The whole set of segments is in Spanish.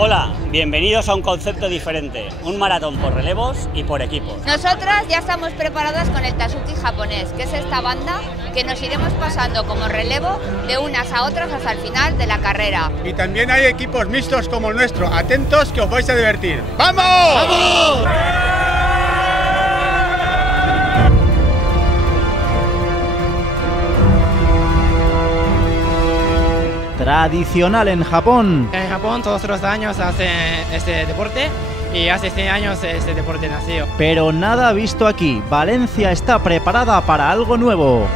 Hola, bienvenidos a un concepto diferente, un maratón por relevos y por equipos. Nosotras ya estamos preparadas con el Tatsuki japonés, que es esta banda que nos iremos pasando como relevo de unas a otras hasta el final de la carrera. Y también hay equipos mixtos como el nuestro, atentos que os vais a divertir. ¡Vamos! ¡Vamos! Tradicional en Japón. En Japón todos los años hacen este deporte y hace 100 años este deporte nació. Pero nada visto aquí. Valencia está preparada para algo nuevo.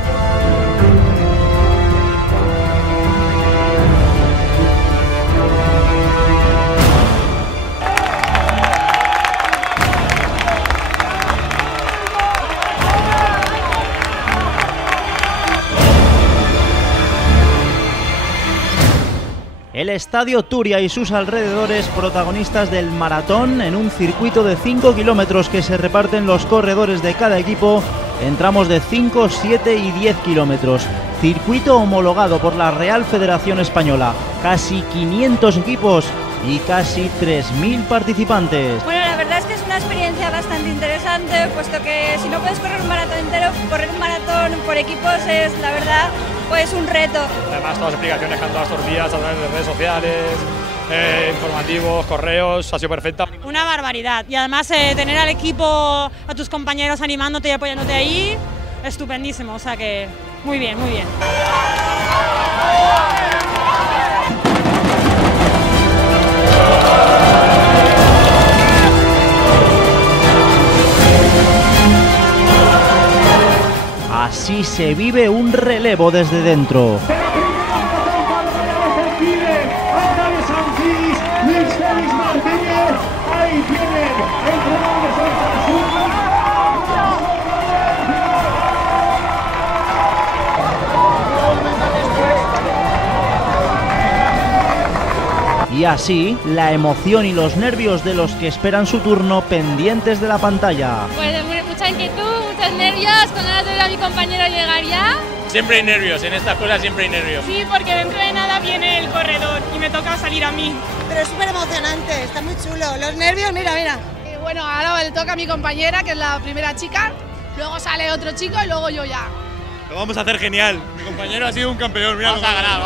El Estadio Turia y sus alrededores, protagonistas del maratón en un circuito de 5 kilómetros que se reparten los corredores de cada equipo en tramos de 5, 7 y 10 kilómetros. Circuito homologado por la Real Federación Española. Casi 500 equipos y casi 3.000 participantes. Bueno, la verdad es que es una experiencia bastante interesante, puesto que si no puedes correr un maratón entero, correr un maratón por equipos es, la verdad, pues un reto. Además, todas las explicaciones que han dado estos días a través de redes sociales, informativos, correos, ha sido perfecta. Una barbaridad. Y además tener al equipo, a tus compañeros animándote y apoyándote ahí, estupendísimo. O sea que muy bien, muy bien. Así se vive un relevo desde dentro. Y así, la emoción y los nervios de los que esperan su turno pendientes de la pantalla. Pues mucha inquietud, muchos nervios, con ganas de ver a mi compañero llegar ya. Siempre hay nervios, en estas cosas siempre hay nervios. Sí, porque dentro de nada viene el corredor y me toca salir a mí. Pero es súper emocionante, está muy chulo. Los nervios, mira, mira. Bueno, ahora le toca a mi compañera, que es la primera chica, luego sale otro chico y luego yo ya. Lo vamos a hacer genial. Mi compañero ha sido un campeón. Mira, vamos a ganar.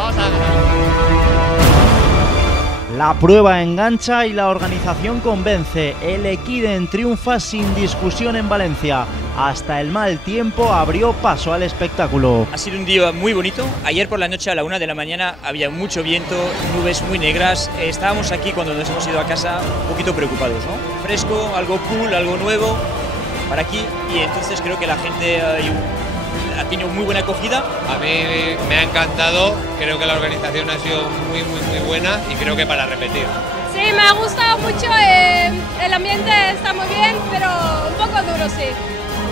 La prueba engancha y la organización convence. El Ekiden triunfa sin discusión en Valencia. Hasta el mal tiempo abrió paso al espectáculo. Ha sido un día muy bonito. Ayer por la noche a la 1 de la mañana había mucho viento, nubes muy negras. Estábamos aquí cuando nos hemos ido a casa un poquito preocupados, ¿no? Fresco, algo cool, algo nuevo para aquí. Y entonces creo que la gente ha tenido muy buena acogida. A mí me ha encantado, creo que la organización ha sido muy buena y creo que para repetir. Sí, me ha gustado mucho, el ambiente está muy bien, pero un poco duro, sí.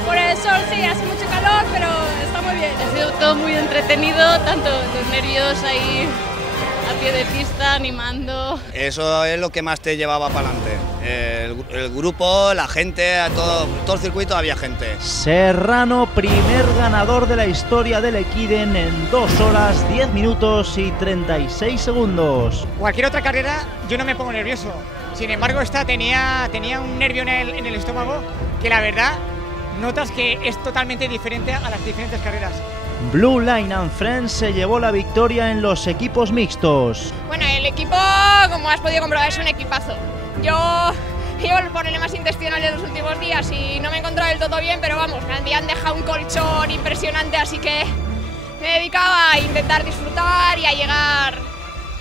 Por el sol sí, hace mucho calor, pero está muy bien. Ha sido todo muy entretenido, tanto los nervios ahí a pie de pista, animando. Eso es lo que más te llevaba para adelante. El grupo, la gente, todo el circuito había gente. Serrano, primer ganador de la historia del Ekiden en 2 horas, 10 minutos y 36 segundos. Cualquier otra carrera yo no me pongo nervioso. Sin embargo, esta tenía un nervio en el estómago que la verdad notas que es totalmente diferente a las diferentes carreras. Blue Line and Friends se llevó la victoria en los equipos mixtos. Bueno, el equipo, como has podido comprobar, es un equipazo. Yo llevo los problemas intestinales de los últimos días y no me he encontrado del todo bien, pero vamos, me han dejado un colchón impresionante, así que me he dedicado a intentar disfrutar y a llegar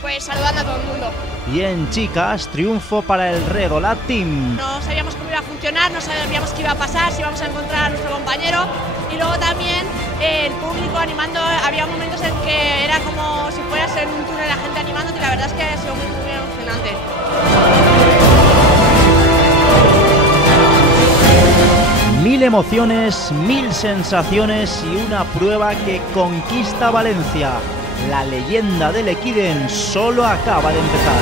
pues saludando a todo el mundo. Y en chicas, triunfo para el Redolat Team. No sabíamos cómo iba a funcionar, no sabíamos qué iba a pasar, si íbamos a encontrar a nuestro compañero. Y luego también el público animando, había momentos en que era como si fueras en un túnel la gente animándote y la verdad es que ha sido muy emocionante. 1000 emociones, 1000 sensaciones y una prueba que conquista Valencia. La leyenda del Ekiden solo acaba de empezar.